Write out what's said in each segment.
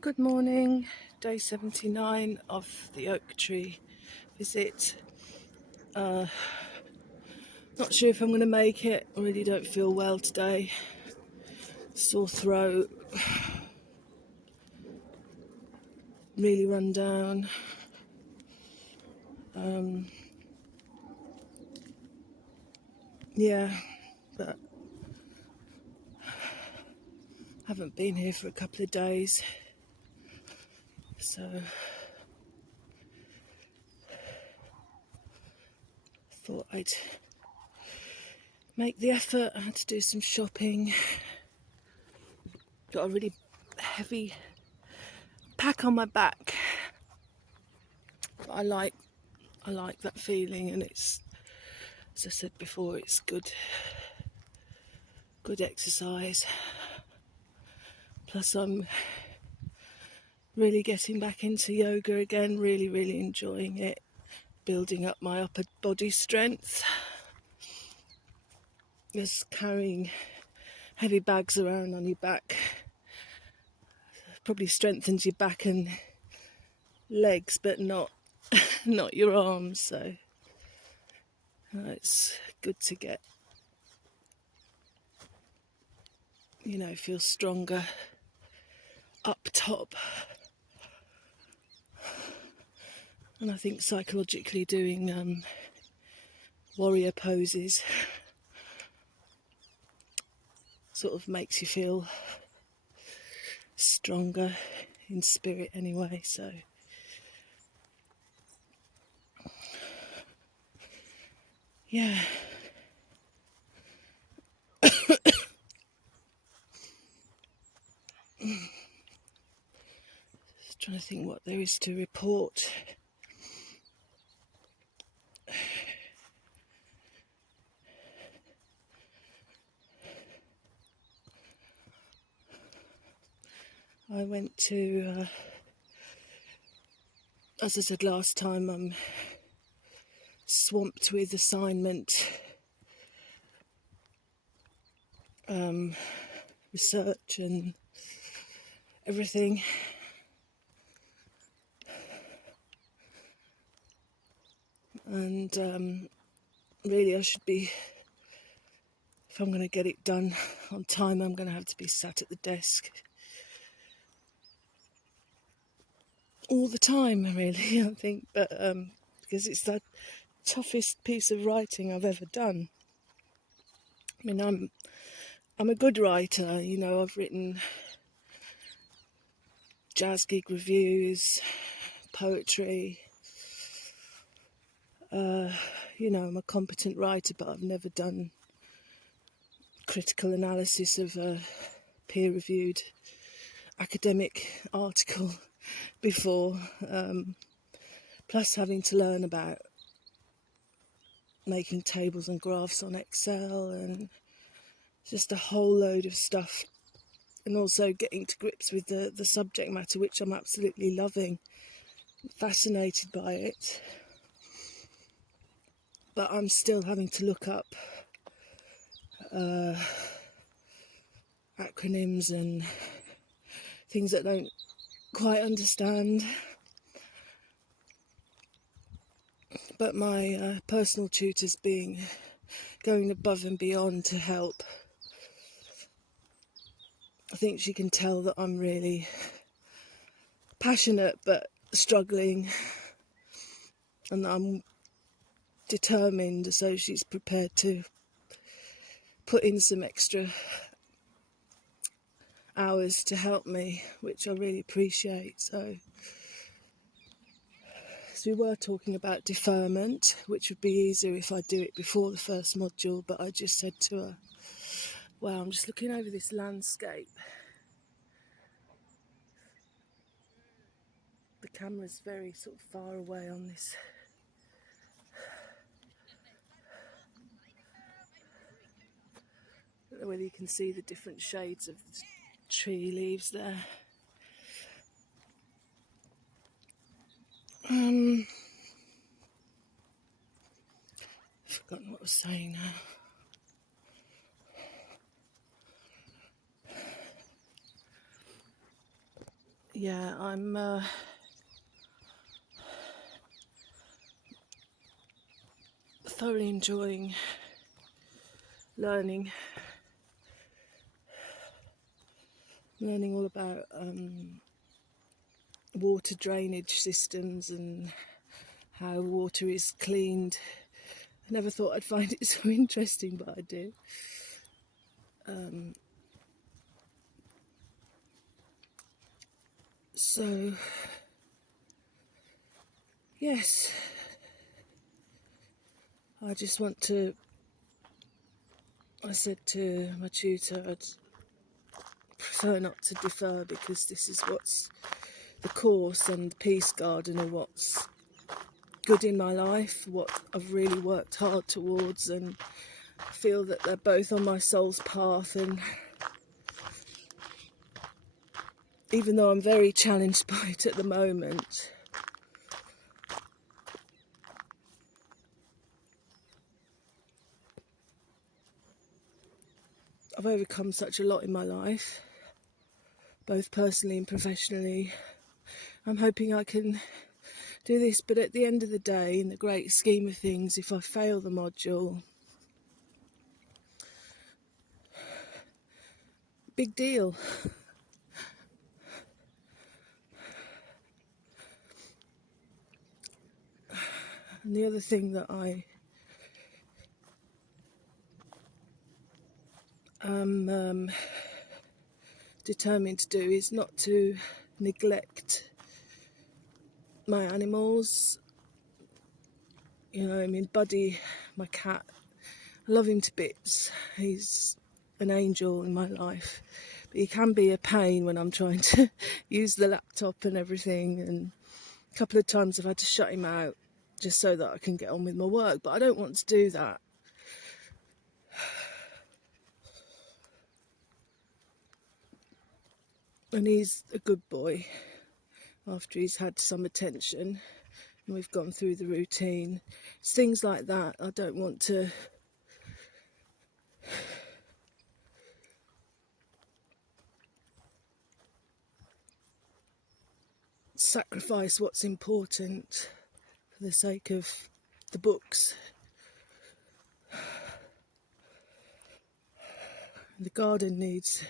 Good morning, day 79 of the oak tree visit. Not sure if I'm going to make it. I really don't feel well today. Sore throat, really run down. Yeah, but haven't been here for a couple of days, so thought I'd make the effort. I had to do some shopping. Got a really heavy pack on my back. But I like that feeling, and it's, as I said before, it's good exercise. Plus I'm really getting back into yoga again, really enjoying it, building up my upper body strength. Just carrying heavy bags around on your back probably strengthens your back and legs, but not your arms. So it's good to get, feel stronger up top. And I think psychologically doing warrior poses sort of makes you feel stronger in spirit anyway. So yeah. Just trying to think what there is to report. I went to, as I said last time, I'm swamped with assignment, research and everything. And really I should be, if I'm going to get it done on time, I'm going to have to be sat at the desk all the time, really, I think. But because it's the toughest piece of writing I've ever done. I mean, I'm a good writer, I've written jazz gig reviews, poetry. I'm a competent writer, but I've never done critical analysis of a peer-reviewed academic article before. Plus having to learn about making tables and graphs on Excel and just a whole load of stuff. And also getting to grips with the subject matter, which I'm absolutely loving, fascinated by it. But I'm still having to look up acronyms and things that I don't quite understand. But my personal tutor's going above and beyond to help. I think she can tell that I'm really passionate but struggling, and that I'm determined, so she's prepared to put in some extra hours to help me, which I really appreciate. So we were talking about deferment, which would be easier if I do it before the first module, but I just said to her, wow, I'm just looking over this landscape. The camera's very sort of far away on this. I don't know whether you can see the different shades of the tree leaves there. I've forgotten what I was saying now. yeah, I'm thoroughly enjoying learning all about water drainage systems and how water is cleaned. I never thought I'd find it so interesting, but I do. So, yes, I just want to, I said to my tutor, I'd prefer not to defer because this is what's the course and the peace garden are what's good in my life, what I've really worked hard towards, and I feel that they're both on my soul's path. And even though I'm very challenged by it at the moment, I've overcome such a lot in my life, both personally and professionally. I'm hoping I can do this, but at the end of the day, in the great scheme of things, if I fail the module, big deal. And the other thing that I am determined to do is not to neglect my animals. You know, I mean, Buddy, my cat, I love him to bits. He's an angel in my life, but he can be a pain when I'm trying to use the laptop and everything, and a couple of times I've had to shut him out just so that I can get on with my work, but I don't want to do that. And he's a good boy after he's had some attention and we've gone through the routine. It's things like that I don't want to sacrifice what's important for the sake of the books. The garden needs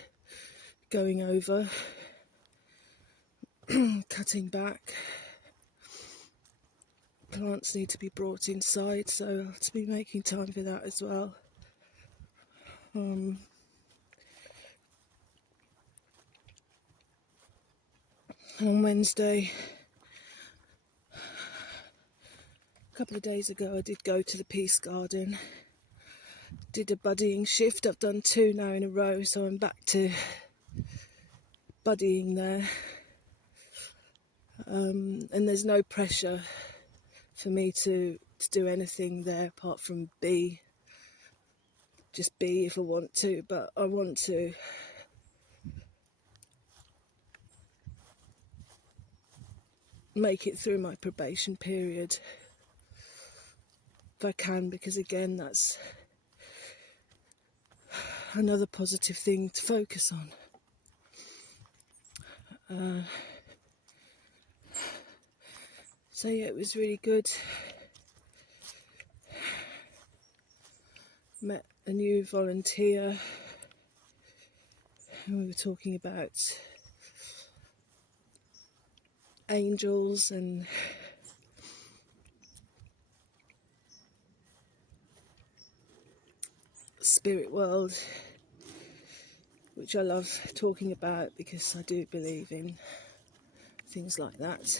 going over, cutting back. Plants need to be brought inside, so I'll have to be making time for that as well. And on Wednesday, a couple of days ago, I did go to the Peace Garden, did a buddying shift. I've done 2 now in a row, so I'm back to buddying there. And there's no pressure for me to do anything there apart from be. Just be if I want to, but I want to make it through my probation period if I can, because again, that's another positive thing to focus on. So yeah, it was really good. Met a new volunteer and we were talking about angels and spirit world, which I love talking about because I do believe in things like that.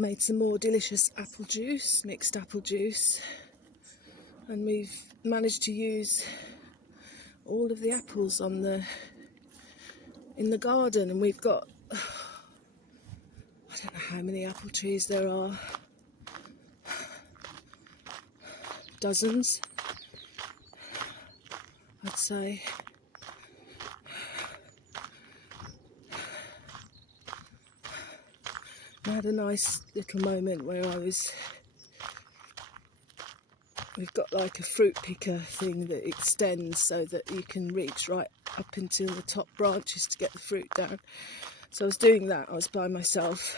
Made some more delicious apple juice, mixed apple juice, and we've managed to use all of the apples in the garden, and we've got, I don't know how many apple trees there are, dozens, I'd say. I had a nice little moment where I was we've got like a fruit picker thing that extends so that you can reach right up until the top branches to get the fruit down. So I was doing that, I was by myself,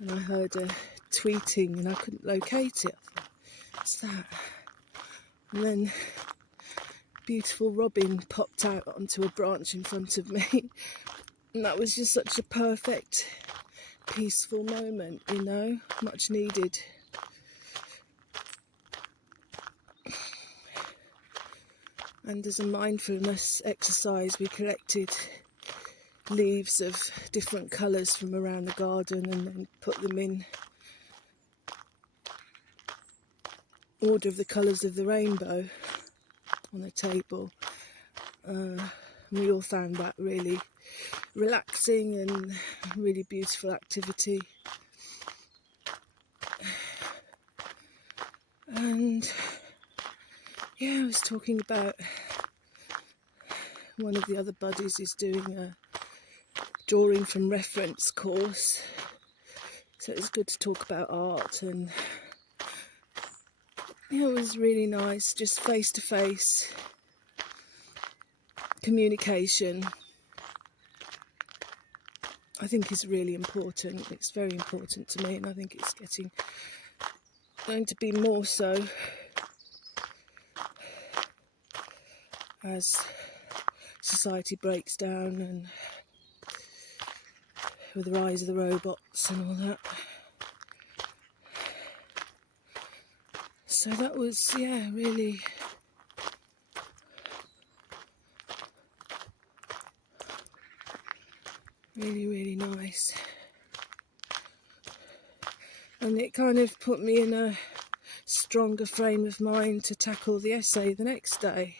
and I heard a tweeting and I couldn't locate it. I thought, what's that? And then a beautiful robin popped out onto a branch in front of me. And that was just such a perfect, peaceful moment, you know, much needed. And as a mindfulness exercise, we collected leaves of different colours from around the garden and then put them in order of the colours of the rainbow on a table. We all found that really relaxing and really beautiful activity. And yeah, I was talking about one of the other buddies is doing a drawing from reference course, so it's good to talk about art, and yeah, it was really nice, just face to face communication. I think is really important. It's very important to me, and I think it's going to be more so as society breaks down and with the rise of the robots and all that. So that was, yeah, really really nice. And it kind of put me in a stronger frame of mind to tackle the essay the next day.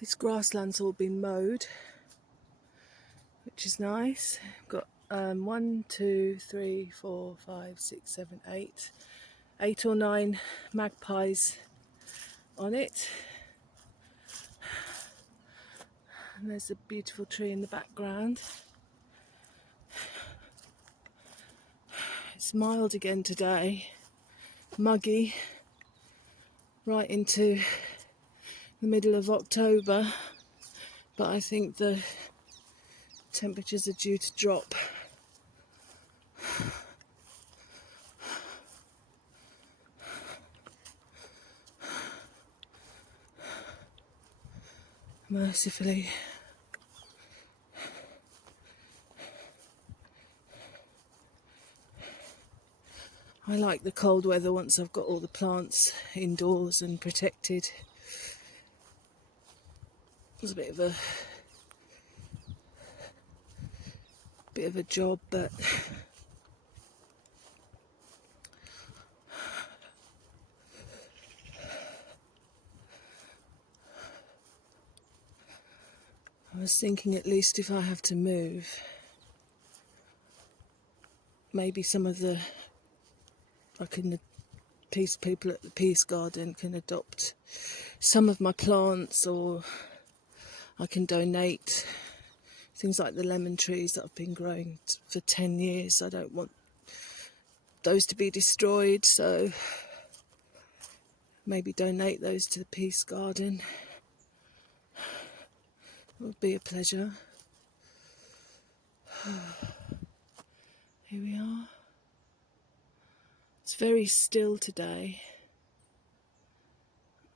This grassland's all been mowed, which is nice. I've got 1, 2, 3, 4, 5, 6, 7, 8 or 9 magpies on it. And there's a beautiful tree in the background. It's mild again today, muggy, right into the middle of October, but I think the temperatures are due to drop. Mercifully. I like the cold weather once I've got all the plants indoors and protected. It was a bit of a job, but I was thinking, at least if I have to move, maybe some of the people at the Peace Garden can adopt some of my plants, or I can donate things like the lemon trees that I've been growing for 10 years. I don't want those to be destroyed, so maybe donate those to the Peace Garden. It would be a pleasure. Here we are. It's very still today.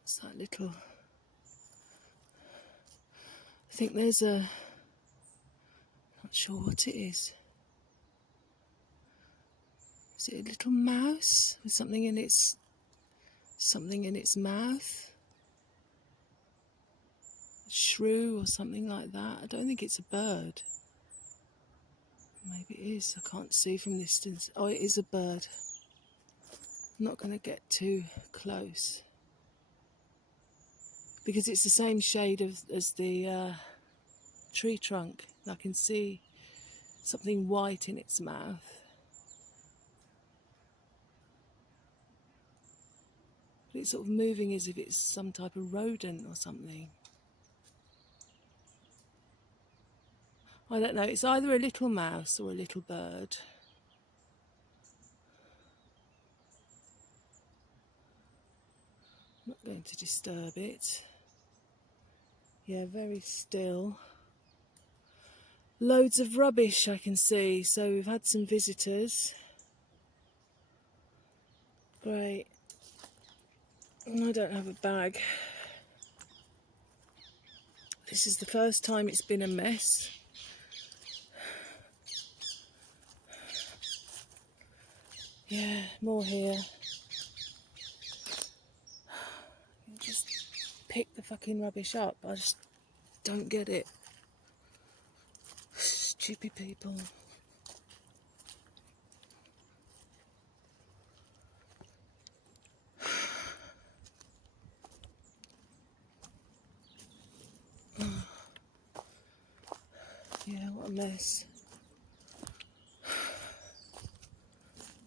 It's that little... I think there's a... not sure what it is. Is it a little mouse with something in its mouth? A shrew or something like that. I don't think it's a bird. Maybe it is. I can't see from distance. Oh, it is a bird. I'm not going to get too close because it's the same shade as the tree trunk. I can see something white in its mouth. But it's sort of moving as if it's some type of rodent or something. I don't know. It's either a little mouse or a little bird. going to disturb it. Yeah, very still. Loads of rubbish I can see, so we've had some visitors. Great. And I don't have a bag. This is the first time it's been a mess. Yeah, more here. Just pick the fucking rubbish up. I just don't get it. Stupid people. Yeah, what a mess.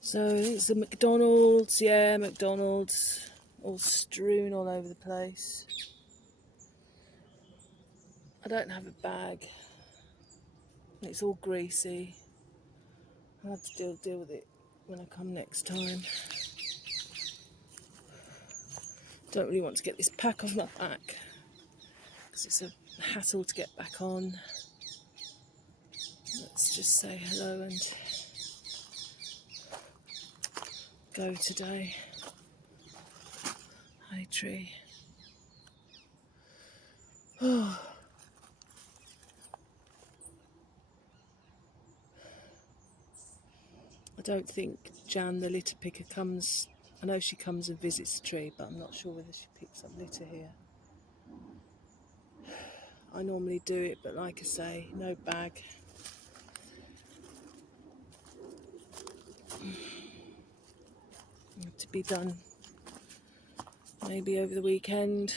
So it's a McDonald's, yeah, McDonald's, all strewn all over the place. I don't have a bag. It's all greasy. I'll have to deal with it when I come next time. Don't really want to get this pack off my back because it's a hassle to get back on. Let's just say hello and go today. Hi, tree. Oh. I don't think Jan the litter picker comes. I know she comes and visits the tree, but I'm not sure whether she picks up litter here. I normally do it, but like I say, no bag. To be done maybe over the weekend.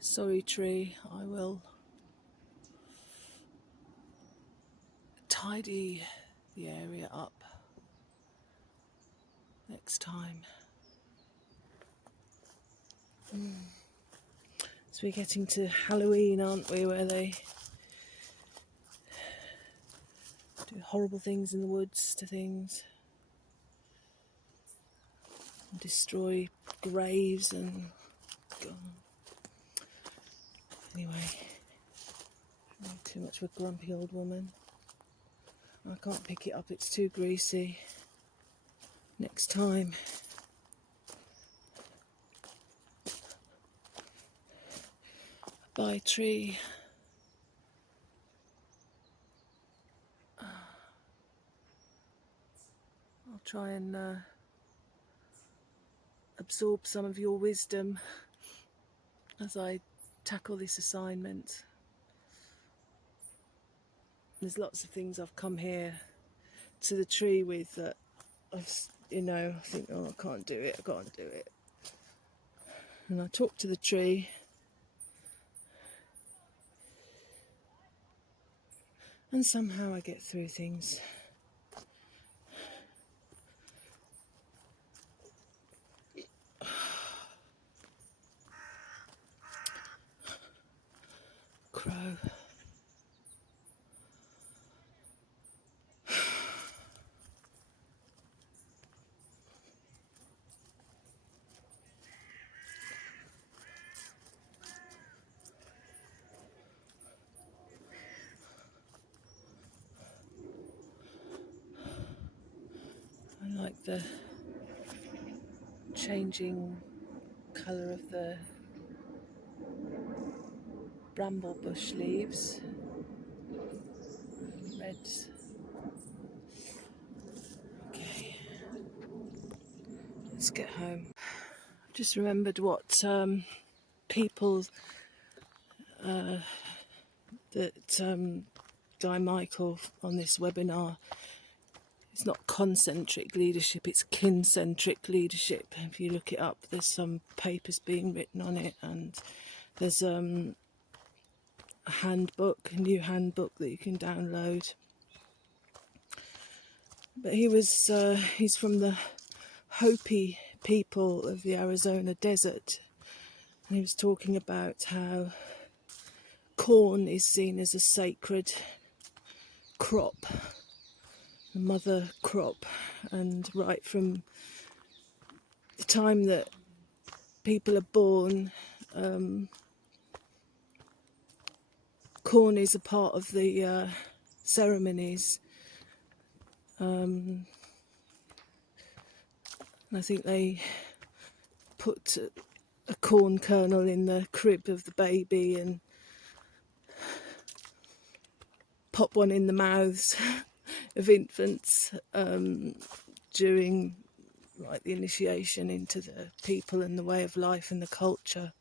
Sorry, tree, I will tidy the area up next time. So we're getting to Halloween, aren't we, where they do horrible things in the woods to things and destroy graves and God. Anyway, I'm too much of a grumpy old woman. I can't pick it up, it's too greasy. Next time. Bye, tree. I'll try and absorb some of your wisdom as I tackle this assignment. There's lots of things I've come here to the tree with that I think, oh, I can't do it, I can't do it. And I talk to the tree, and somehow I get through things. Crow. I like the changing colour of the bramble bush leaves. Reds. Okay, let's get home. I've just remembered what people that Guy Michael on this webinar, it's not concentric leadership, it's kincentric leadership. If you look it up, there's some papers being written on it, and there's a new handbook that you can download. But he's from the Hopi people of the Arizona desert, and he was talking about how corn is seen as a sacred crop, the mother crop, and right from the time that people are born, corn is a part of the ceremonies. And I think they put a corn kernel in the crib of the baby and pop one in the mouths of infants during like the initiation into the people and the way of life and the culture.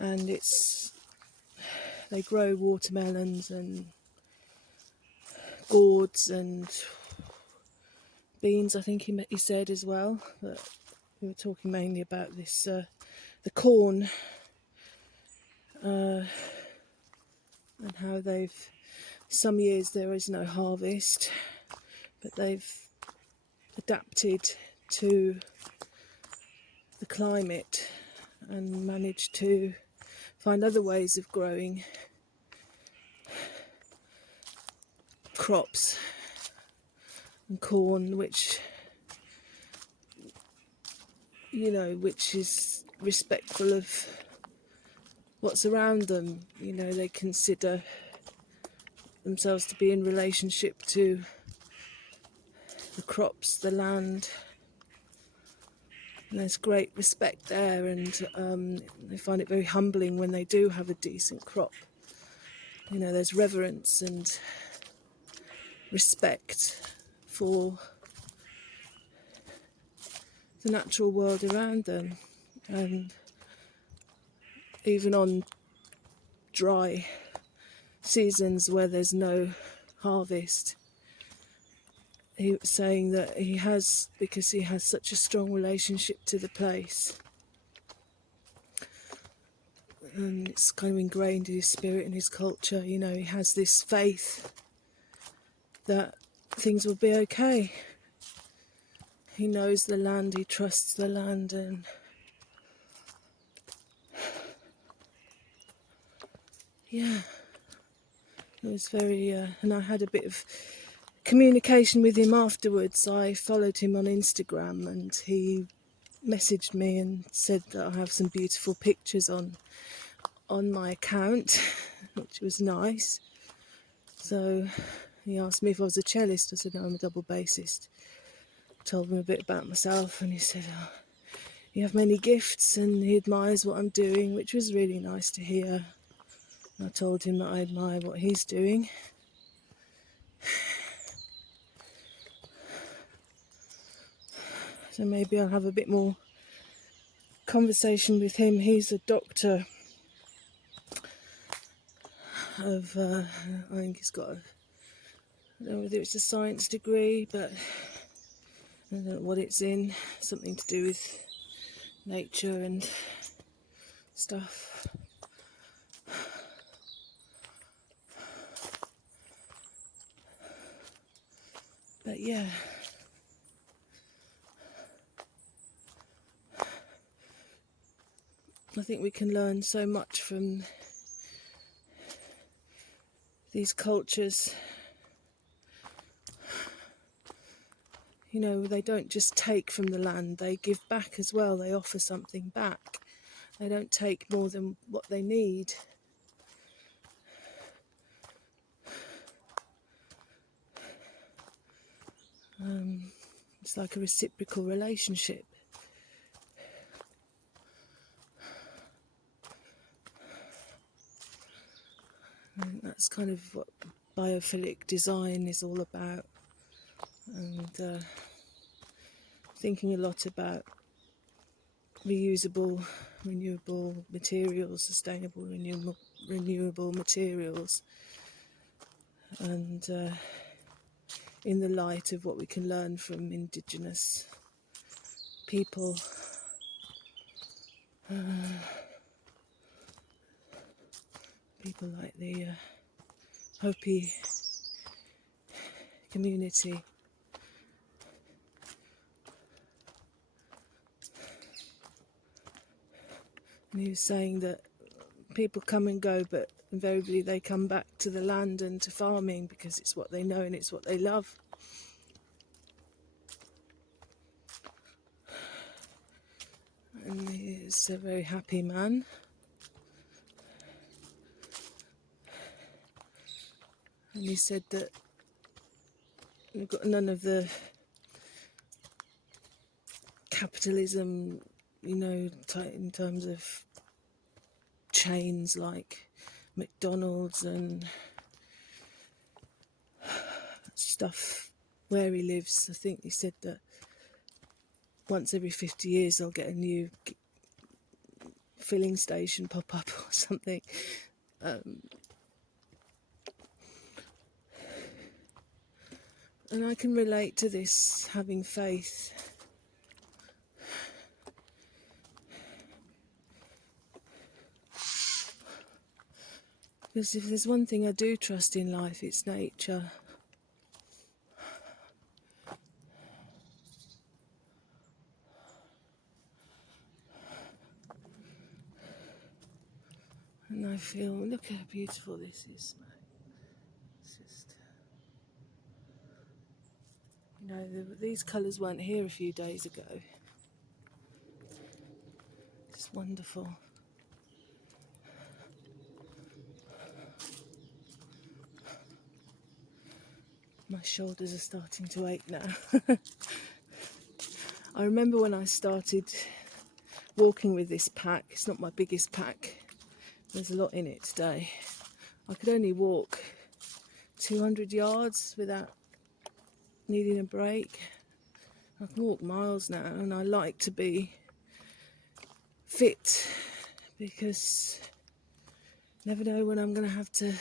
And they grow watermelons and gourds and beans, I think he said as well, but we were talking mainly about this the corn, and how some years there is no harvest, but they've adapted to the climate and managed to find other ways of growing crops and corn, which is respectful of what's around them. They consider themselves to be in relationship to the crops, the land, and there's great respect there, and they find it very humbling when they do have a decent crop. There's reverence and respect for the natural world around them. And even on dry seasons where there's no harvest, he was saying that because he has such a strong relationship to the place, and it's kind of ingrained in his spirit and his culture. He has this faith that things will be okay. He knows the land, he trusts the land, and yeah, it was very, and I had a bit of communication with him afterwards. I followed him on Instagram and he messaged me and said that I have some beautiful pictures on my account, which was nice. So he asked me if I was a cellist. I said, no, I'm a double bassist. Told him a bit about myself, and he said, oh, you have many gifts, and he admires what I'm doing, which was really nice to hear. And I told him that I admire what he's doing. So maybe I'll have a bit more conversation with him. He's a doctor of, I think he's got I don't know whether it's a science degree, but I don't know what it's in. Something to do with nature and stuff. But yeah, I think we can learn so much from these cultures. They don't just take from the land, they give back as well. They offer something back. They don't take more than what they need. It's like a reciprocal relationship. And that's kind of what biophilic design is all about. And thinking a lot about reusable, renewable materials, sustainable, renewable materials, and in the light of what we can learn from indigenous people. People like the Hopi community. And he was saying that people come and go, but invariably they come back to the land and to farming because it's what they know and it's what they love. And he's a very happy man. And he said that we've got none of the capitalism, you know, in terms of chains like McDonald's and stuff where he lives. I think he said that once every 50 years they'll get a new filling station pop up or something. And I can relate to this, having faith. Because if there's one thing I do trust in life, it's nature. And I feel, look how beautiful this is, mate. It's just, you know, these colours weren't here a few days ago. It's wonderful. My shoulders are starting to ache now. I remember when I started walking with this pack, it's not my biggest pack, there's a lot in it today. I could only walk 200 yards without needing a break. I can walk miles now, and I like to be fit because you never know when I'm going to have to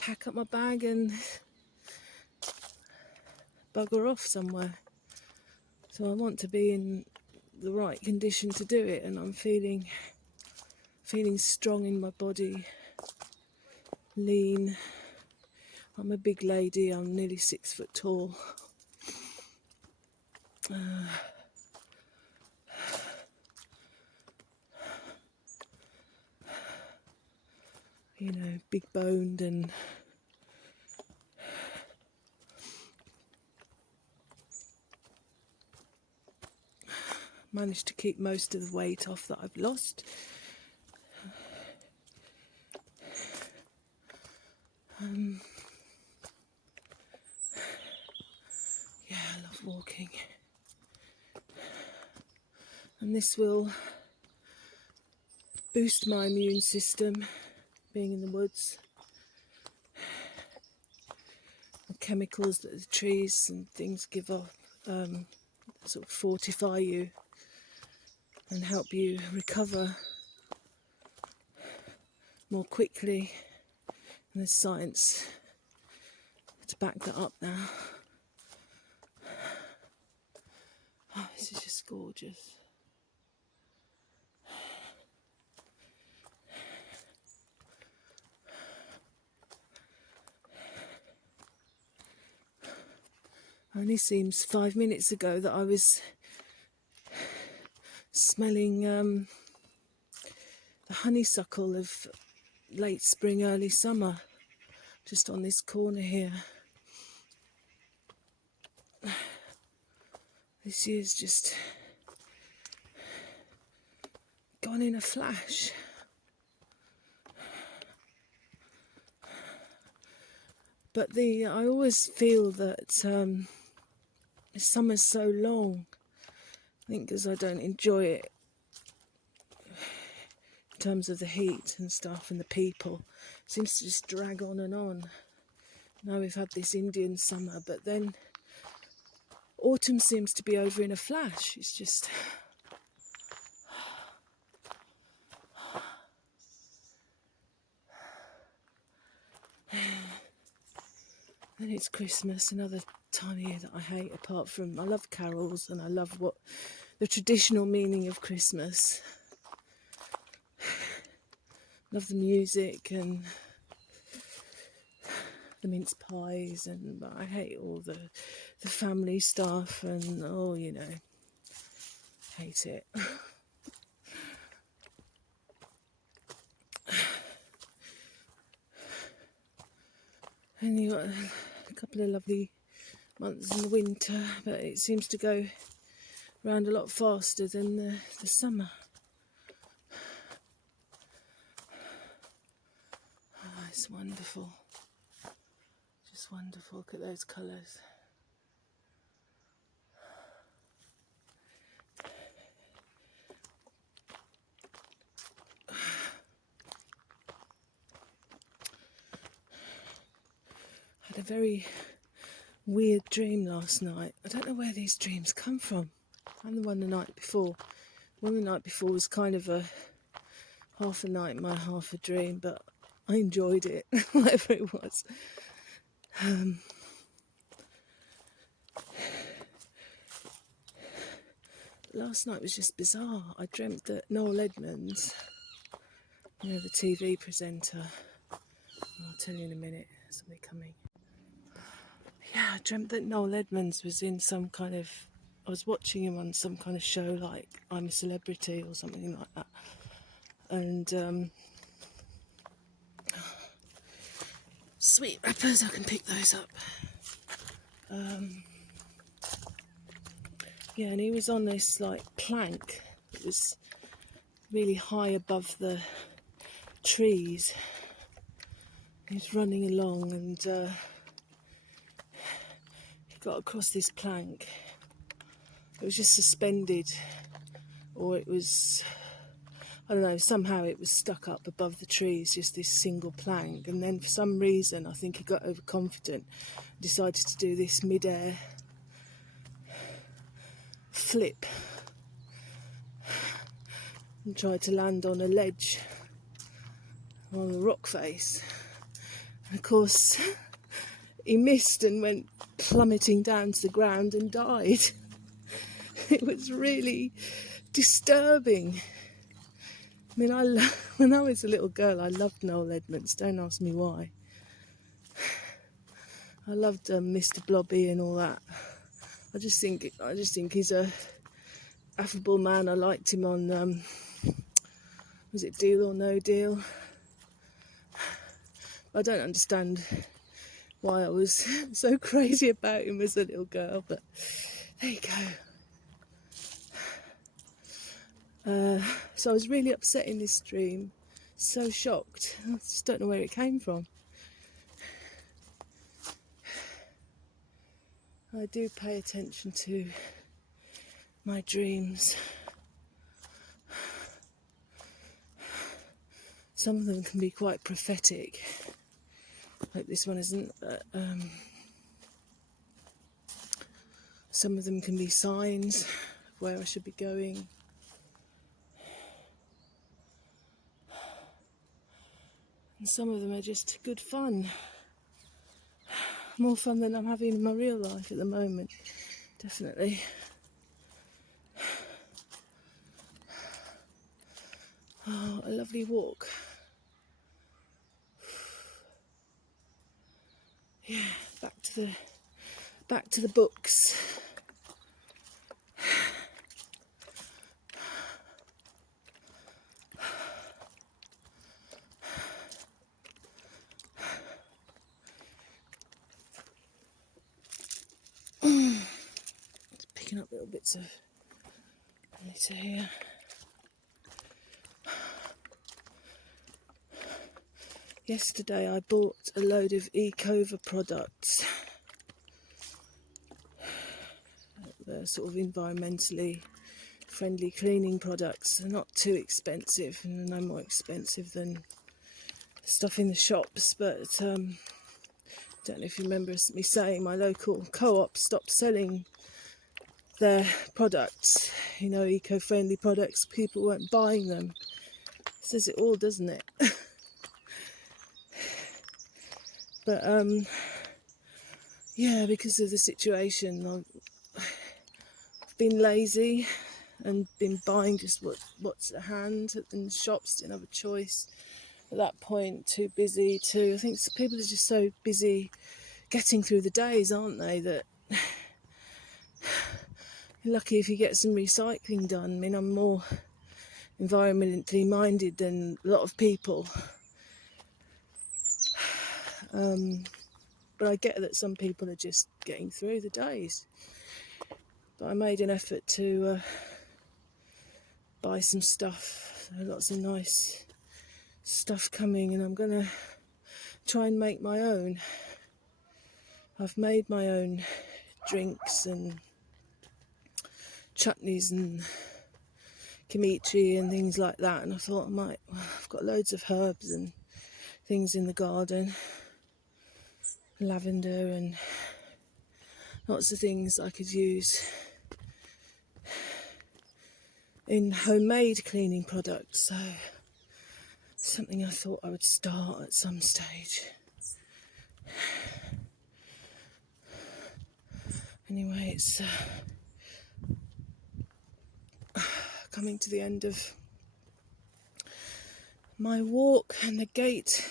pack up my bag and bugger off somewhere. So I want to be in the right condition to do it, and I'm feeling strong in my body, lean. I'm a big lady, I'm nearly 6 foot tall. You know, big boned, and managed to keep most of the weight off that I've lost. Yeah, I love walking. And this will boost my immune system, being in the woods. The chemicals that the trees and things give off sort of fortify you and help you recover more quickly. And there's science to back that up now. Oh, this is just gorgeous. Only seems 5 minutes ago that I was smelling the honeysuckle of late spring, early summer, just on this corner here. This year's just gone in a flash. But I always feel that summer's so long. I think because I don't enjoy it in terms of the heat and stuff and the people. It seems to just drag on and on. Now we've had this Indian summer, but then autumn seems to be over in a flash. It's just... Then it's Christmas, another time of year that I hate, apart from I love carols and I love what the traditional meaning of Christmas. Love the music and the mince pies, but I hate all the family stuff and you know, hate it. And you got a couple of lovely months in the winter, but it seems to go around a lot faster than the summer. Oh, it's wonderful. Just wonderful. Look at those colours. I had a very weird dream last night. I don't know where these dreams come from. And the one the night before. One the night before was kind of a half a nightmare, half a dream, but I enjoyed it, whatever it was. Last night was just bizarre. I dreamt that Noel Edmonds, you know, the TV presenter, I'll tell you in a minute, somebody coming. Yeah, I dreamt that Noel Edmonds was in some kind of, I was watching him on some kind of show like I'm a Celebrity or something like that. And sweet wrappers, I can pick those up. Yeah, and he was on this like plank that was really high above the trees. He was running along and he got across this plank. It was just suspended, or it was, I don't know, somehow it was stuck up above the trees, just this single plank. And then for some reason, I think he got overconfident, decided to do this mid-air flip and tried to land on a ledge on a rock face. And of course, he missed and went plummeting down to the ground and died. It was really disturbing. I mean, when I was a little girl, I loved Noel Edmonds. Don't ask me why. I loved Mr. Blobby and all that. I just think he's a affable man. I liked him on was it Deal or No Deal? I don't understand why I was so crazy about him as a little girl, but there you go. So I was really upset in this dream, so shocked. I just don't know where it came from. I do pay attention to my dreams. Some of them can be quite prophetic. Like this one isn't, but some of them can be signs of where I should be going. And some of them are just good fun. More fun than I'm having in my real life at the moment, definitely. Oh, a lovely walk. Yeah, back to the books. Just picking up little bits of litter here. Yesterday I bought a load of Ecova products. They're sort of environmentally friendly cleaning products. They're not too expensive, and they're no more expensive than stuff in the shops, but don't know if you remember me saying my local co-op stopped selling their products, you know, eco-friendly products. People weren't buying them. Says it all, doesn't it? But yeah, because of the situation, I've been lazy and been buying just what's at hand in the shops. Didn't have a choice at that point. Too busy to. I think people are just so busy getting through the days, aren't they? That you're lucky if you get some recycling done. I mean, I'm more environmentally minded than a lot of people. But I get that some people are just getting through the days. But I made an effort to buy some stuff. So I got some nice stuff coming, and I'm gonna try and make my own. I've made my own drinks and chutneys and kimchi and things like that, and I thought I've got loads of herbs and things in the garden, lavender and lots of things I could use in homemade cleaning products, so something I thought I would start at some stage. Anyway, it's coming to the end of my walk, and the gate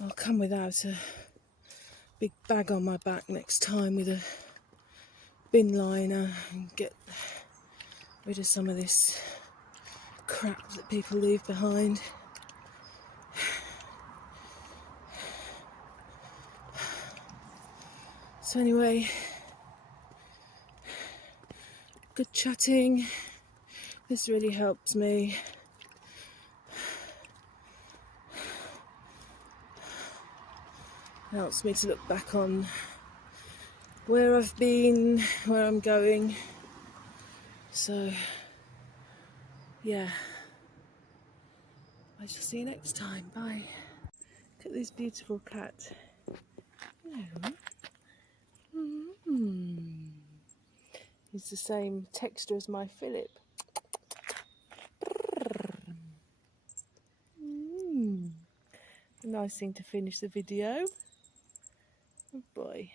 I'll come without a big bag on my back next time, with a bin liner, and get rid of some of this crap that people leave behind. So anyway, good chatting. This really helps me. Helps me to look back on where I've been, where I'm going. So, yeah. I shall see you next time. Bye. Look at this beautiful cat. Hello. He's the same texture as my Philip. A nice thing to finish the video. Oh boy.